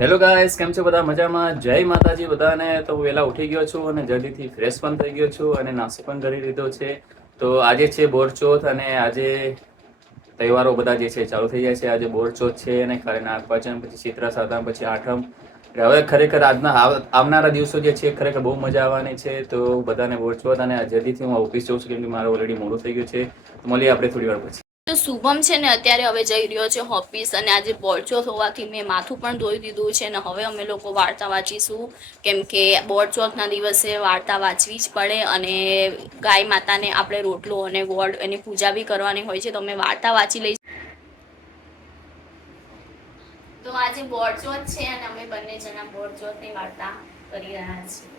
Hello guys કેમ છો બધા? મજામાં? જય માતાજી બધાને. તો હું વહેલા ઉઠી ગયો છું અને જલ્દીથી ફ્રેશ પણ થઈ ગયો છું અને નાસ્તો પણ કરી લીધો છે. તો આજે છે બોરચોથ અને આજે તહેવારો બધા જે છે ચાલુ થઈ જાય છે. આજે બોરચોથ છે અને કાલે નાગપાચન પછી ચિત્રા સાતમ પછી આઠમ. હવે ખરેખર આજના આવનારા દિવસો જે છે ખરેખર બહુ મજા આવવાની છે. તો બધાને બોરચોથ અને જલ્દીથી હું ઓફિસ જઉં છું કેમ કે મારો ઓલરેડી મોડું થઈ ગયું છે. તો મળીએ આપણે થોડી વાર પછી. તો શુભમ છે ને અત્યારે હવે જઈ રહ્યો છે ઓફિસ અને આજે બોરચોથ હોવાથી મેં માથું પણ ધોઈ દીધું છે અને હવે અમે લોકો વાર્તા વાંચીશું. કેમ કે બોરચોથના દિવસે વાર્તા વાંચવી જ પડે અને ગાય માતાને આપણે રોટલો અને ગોળ એની પૂજા બી કરવાની હોય છે તો અમે વાર્તા વાંચી લઈશું. તો આજે બોરચોથ છે અને અમે બંને જણા બોરચોથની વાર્તા કરી રહ્યા છીએ.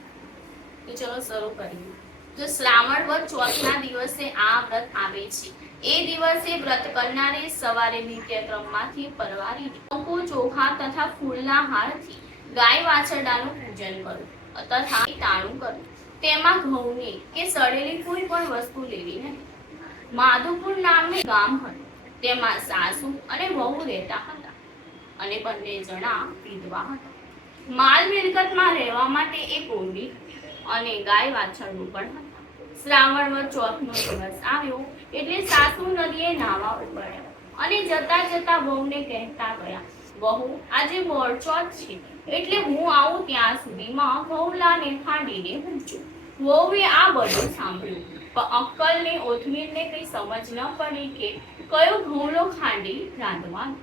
તો ચલો શરૂ કરીએ. તો શ્રાવણ વદ ચોથના દિવસે આ વ્રત આવે છે. એ દિવસે વ્રત કરનારે સવારે નિત્યક્રમમાંથી પરવારી લોકો ચોખા તથા ફૂલના હારથી ગાય વાછરડાનું પૂજન કરવું તથા તાણું કરવું તેમાં ઘઉંની કે સડેલી કોઈ પણ વસ્તુ લેવી નહીં. માધુપુર નામે ગામ હતું. તેમાં સાસુ અને વહુ રહેતા હતા અને બંને જણા વિધવા હતા. માલ મિલકતમાં રહેવા માટે એક ઓરડી અને ગાય વાછરડું પણ હતા. શ્રાવણ વદ ચોથનો દિવસ આવ્યો એટલે સાસુ નદીએ નાવા ઉપાડ્યા અને જતા જતા વહુને કહેતા ગયા, વહુ, આજે બોરચોથ છે, એટલે હું આવું ત્યાં સુધીમાં ઘઉલાને ખાંડીને મૂકજો વહુએ આ બધું સાંભળ્યું, પણ અક્કલને ઓથમીરને કઈ સમજ ન પડી કે કયો ઘઉંલો ખાંડી રાંધવાનો.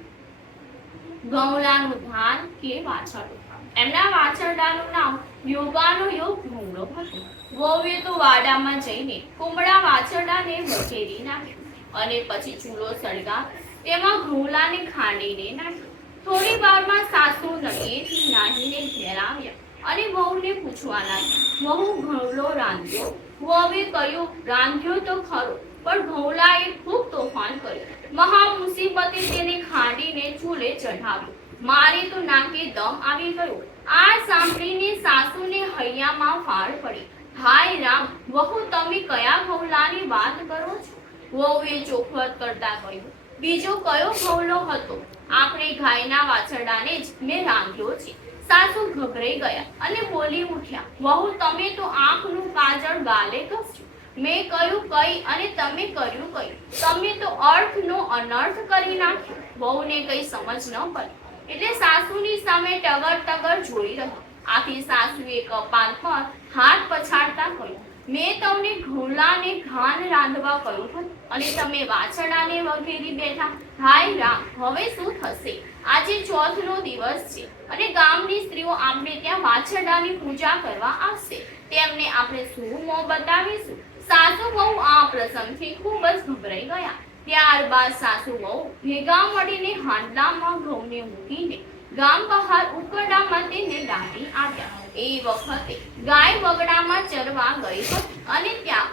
ઘઉંલાનું ધાન કે વાછરડું? એમના વાછરડાનું નામ યોગાનો યોગ ઘઉલો હતો વહુએ તો વાડામાં જઈને કુમળા વાછરડાને વખેરી નાખ્યો અને પછી ચૂલો સળગા, તેમાં ઘઉલાને ખાંડીને નાખ્યો. થોડી વારમાં સાસુ નદીએથી નાહીને ઘેર આવ્યા અને વહુને પૂછવા લાગ્યા, વહુ ઘઉલો રાંધ્યો? વહુએ કહ્યું, રાંધ્યો તો ખરો, પણ ઘઉલાએ ખૂબ તોફાન કર્યું. મહા મુસીબતે તેને ખાંડીને ચૂલે ચઢાવ્યો. મારી તો નાકે દમ આવી ગયો. આ સાંભળીને સાસુને હૈયામાં ફાળ પડી. હાય રામ, વહુ, તમે કયા ઘઉલાની વાત કરો છો? વહુએ ચોખવટ કરતા કહ્યું. બીજો કયો ઘઉલો હતો? આપણે ગાયના વાછરડાને જ મેં રાંધ્યો છે. સાસુ ગભરાઈ ગયા અને બોલી ઉઠ્યા. વહુ, તમે તો આંખનું કાજળ ગાલે ઘસ્યું. મેં કહ્યું કઈ અને તમે કર્યું કઈ તમે તો અર્થનો અનર્થ કરી નાખ્યો. વહુને કઈ સમજ ન પડી. એટલે સાસુની સામે ટગર ટગર જોઈ રહ્યો. આથી સાસુએ કપાળ પર હાથ પછાડતા કહ્યું, મેં તમને ઘોડાને ઘાન રાંધવા કહ્યું હતું અને તમે વાછરડાને વગેરે બેઠા. હાય રામ, હવે શું થશે? આજે ચોથનો દિવસ છે અને ગામની સ્ત્રીઓ આપણે ત્યાં વાછડાની પૂજા કરવા આવશે. તેમને આપણે શું મોં બતાવીશું? સાસુ બહુ આ પ્રસંગથી ખૂબ જ ગભરાઈ ગયા. ત્યારબાદ સાસુ વહુ ભેગા મળીને હાંડલામાં ઘઉંને મૂકીને ગામ બહાર ઉકરડામાં તેને દાટી આવ્યા. એ વખતે ગાય બગડામાં ચરવા ગઈ હતી અને ત્યાં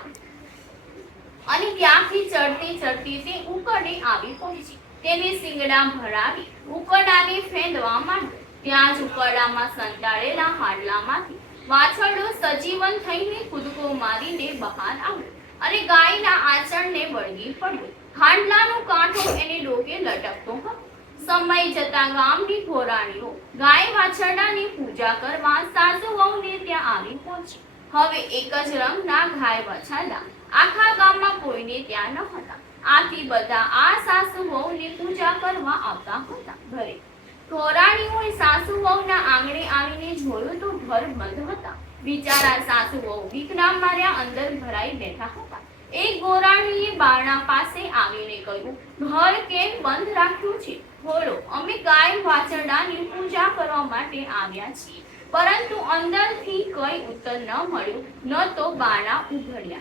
અને ત્યાંથી ચડતી ચડતી તે ઉકરડે આવી પહોંચી. તેને સિંગડા ભરાવી ઉકરડાને ફેંદવા માંડ્યો. ત્યાં જ ઉકરડામાં સંતાડેલા હાડલામાંથી વાછરડો સજીવન થઈને કૂદકો મારીને બહાર આવ્યો અને ગાયના આચરણને વળગી પડ્યો. હાંડલાનો કાંઠો એને ડોકે લટકતો હતો સમય જતા ગામની ઘોરાણીઓ ગાય વાછરડાની પૂજા કરવા સાસુ વહુને ત્યાં આવી પહોંચી. હવે એક જ રંગના ગાય વાછરડા આખા ગામમાં કોઈને ત્યાં ન હતા. આથી બધા આ સાસુ વહુની પૂજા કરવા આવતા હતા ઘરે. ઘોરાણીઓએ સાસુ વહુના આંગણે આવીને જોયું તો ઘર બંધ હતા. બિચારા સાસુ વહુ વિકરામ માર્યા અંદર ભરાઈ બેઠા હતા. એક ગોરાણીએ બારણા પાસે આવીને કહ્યું, ઘર કેમ બંધ રાખ્યું છે? બોલો, અમે ગાય વાછરડાની પૂજા કરવા માટે આવ્યા છીએ. પરંતુ અંદરથી કોઈ ઉત્તર ન મળ્યું, ન તો બારણા ઉઘડ્યા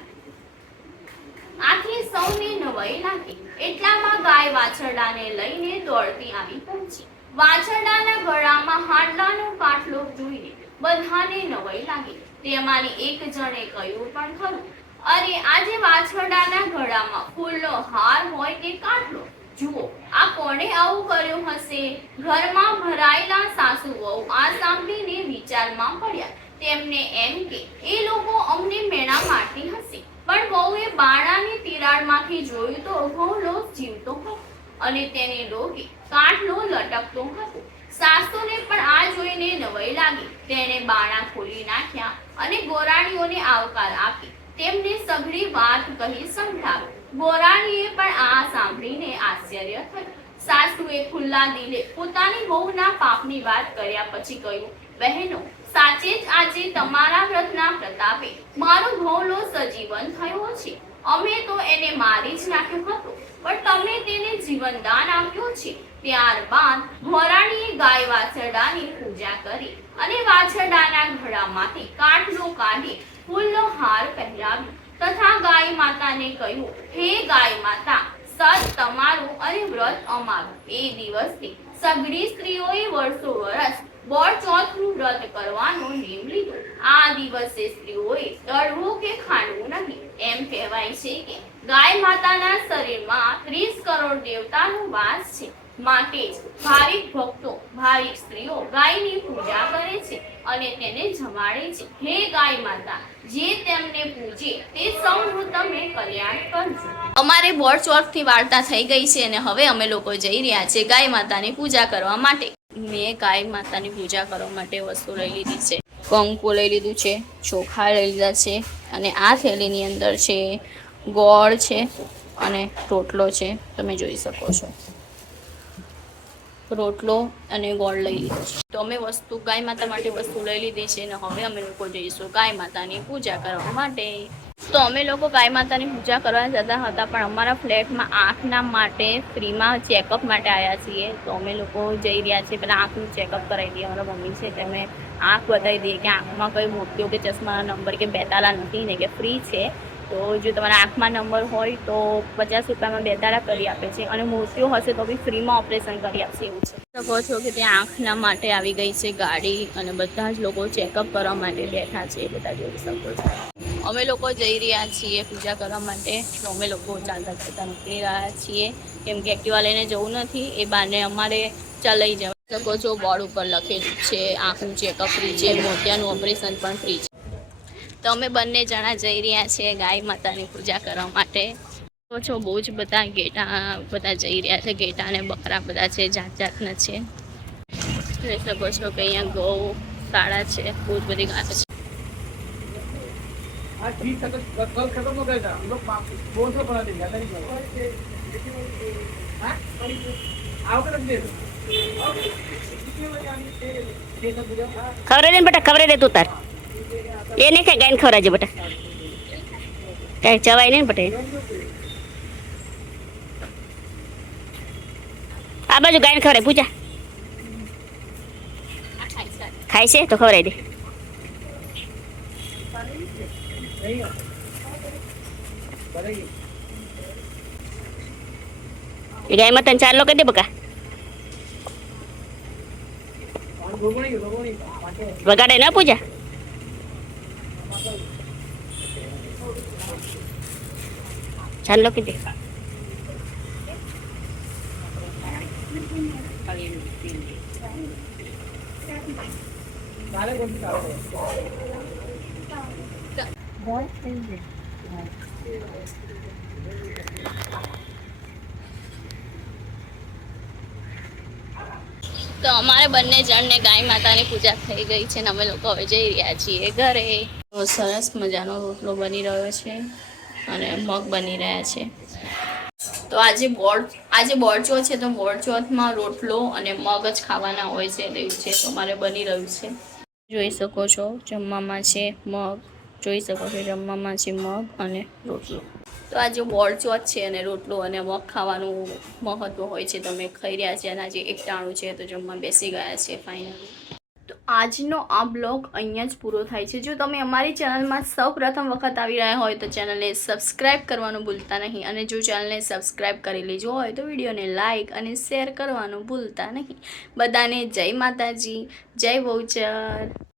આથી સૌને નવાઈ લાગી. એટલામાં ગાય વાછરડાને લઈને દોડતી આવી પહોંચી. વાછરડાના ગળામાં હાડલાનો કાટલો જોઈને બધાને નવાઈ લાગી. તેમાંની એક જણે કહ્યું પણ ખરું અરે આજે વાછરડાના ગળામાં ફૂલનો હાર હોય કે કાટલો જુઓ, આ કોણે આવું કર્યું હશે? ઘરમાં ભરાયેલા સાસુ વહુ આ સાંભળીને વિચારમાં પડ્યા. તેમને એમ કે, એ લોકો અમને મેણા મારતી હશે. પણ વહુએ બાણાની તિરાડમાંથી જોયું તો ઘઉલો જીવતો હતો અને તેને લોકે કાટલો લટકતો હતો. સાસુને પણ આ જોઈને નવાઈ લાગી. તેણે બાણા ખોલી નાખ્યા અને ગોરાણીઓને આવકાર આપી તેમને સઘળી વાત કહી સમજાવી. બોરાણીએ પણ આ સાંભળીને આશ્ચર્ય થયું. સાસુએ ખુલ્લા દિલે પોતાની વહુના પાપની વાત કર્યા પછી કહ્યું, બહેનો, સાચે જ આજે તમારા વ્રતના પ્રતાપે મારો ઘોલો સજીવન થયો છે. અમે તો એને મારી જ નાખ્યો હતો, પણ તમે તેને જીવનદાન આપ્યું છે. ત્યારબાદ ઘોરાણીએ ગાય વાછરડાની પૂજા કરી અને વાછરડાના ઘડામાંથી કાટલો કાઢી ફૂલનો હાર પહેરાવી તથા ગાય માતાને કહ્યું, હે ગાય માતા સત તમારું અને વ્રત અમારું. એ દિવસથી સઘળી સ્ત્રીઓએ વર્ષો વર્ષ બળચોથનું વ્રત કરવાનો નિયમ લીધો. આ દિવસે સ્ત્રીઓએ તળવું કે ખાંડવું નહીં. એમ કહેવાય છે કે ગાય માતાના શરીરમાં ત્રીસ કરોડ દેવતાનો વાસ છે. માટે જ ભાવિક ભક્તો, ભાવિક સ્ત્રીઓ ગાયની પૂજા કરે છે અને તેને જમાડે છે. હે ગાય માતા, જે તેમને પૂજે તે સૌનું તમે કલ્યાણ કરજો. અમારે બોર્ડ ચોકથી વાર્તા થઈ ગઈ છે અને હવે અમે લોકો જઈ રહ્યા છે ગાય માતાની પૂજા કરવા માટે. મેં ગાય માતાની પૂજા કરવા માટે વસ્તુ લઈ લીધી છે. કંકુ લઈ લીધું છે, ચોખા લઈ લીધા છે અને આ થેલીની અંદર છે ગોળ છે અને ટોટલો છે. તમે જોઈ શકો છો. રોટલો અને ગોળ લઈ લીધો. તો અમે વસ્તુ ગાય માતા માટે વસ્તુ લઈ લીધી છે અને હવે અમે લોકો જઈશું ગાય માતાની પૂજા કરવા માટે. તો અમે લોકો ગાય માતાની પૂજા કરવા જતા હતા, પણ અમારા ફ્લેટમાં આંખના માટે ફ્રીમાં ચેકઅપ માટે આવ્યા છીએ. તો અમે લોકો જઈ રહ્યા છીએ પહેલાં આંખનું ચેકઅપ કરાવી દઈએ. અમારા મમ્મી છે તમે આંખ બતાવી દઈએ કે આંખમાં કંઈ મોતિયો કે ચશ્માના નંબર કે બેતાલા નથી ને કે ફ્રી છે. તો જો તમારા આંખમાં નંબર હોય તો પચાસ રૂપિયામાં બેતાળા કરી આપે છે અને મૂર્તિઓ હશે તો બી ફ્રીમાં ઓપરેશન કરી આપશે એવું છે. શકો છો કે ત્યાં આંખના માટે આવી ગઈ છે ગાડી અને બધા જ લોકો ચેકઅપ કરવા માટે બેઠા છે, એ બધા જોઈ શકો છો. અમે લોકો જઈ રહ્યા છીએ પૂજા કરવા માટે. તો અમે લોકો ચાલતા ચાલતા નીકળી રહ્યા છીએ. કેમ કે એક્ટિવા લઈને જવું નથી, એ બાને અમારે ચલાઈ જવા. શકો છો બોર્ડ ઉપર લખેલું છે, આંખનું ચેકઅપ ફ્રી છે, મોતિયાનું ઓપરેશન પણ ફ્રી છે. તો અમે બંને જણા જઈ રહ્યા છીએ ગાય માતાની પૂજા કરવા માટે. છો બહુ જ બધા ગેટા બધા જઈ રહ્યા છે ગેટા અને બકરા બધા છે જાત જાતના છે. જોઈ શકો છો કે અહીંયા ગૌ શાળા છે બહુ જ બધી ગાય છે. ખબર દે બેટા ખબર દે તું તાર. એને કઈ ગાયને ખવડાવજે બેટા કઈ જવાય નહીં બેટા આ બાજુ ગાયને ખવડાય પૂજા ખાય છે તો ખવડાવી દે એ ગાય માં તને ચાલો કરી દે બકા વગાડે ના પૂજા ચાલો કે દે તો અમારે બંને જણને ગાય માતાની પૂજા થઈ ગઈ છે અને અમે લોકો હવે જઈ રહ્યા છીએ ઘરે. સરસ મજાનો રોટલો બની રહ્યો છે. અને મગ બની રહ્યા છે. તો આજે બોર્ડ આજે બોરચોથ છે તો બોરચોથમાં રોટલો અને મગ જ ખાવાના હોય છે એવું છે તો મારે બની રહ્યું છે. જોઈ શકો છો જમવામાં છે મગ, જોઈ શકો છો જમવામાં છે મગ અને રોટલો. તો આજે બોરચોથ છે અને રોટલો અને મગ ખાવાનું મહત્ત્વ હોય છે. તમે ખાઈ રહ્યા છે, અને આજે એકટાણું છે તો જમવા બેસી ગયા છે ફાઇનલી આજનો આ બ્લોગ અહીંયા જ પૂરો થાય છે. જો તમે અમારી ચેનલમાં સૌ પ્રથમ વખત આવી રહ્યા હોય તો ચેનલને સબસ્ક્રાઈબ કરવાનું ભૂલતા નહીં અને જો ચેનલને સબસ્ક્રાઈબ કરી લીધો હોય તો વિડીયોને લાઇક અને શેર કરવાનું ભૂલતા નહીં. બધાને જય માતાજી, જય બહુચર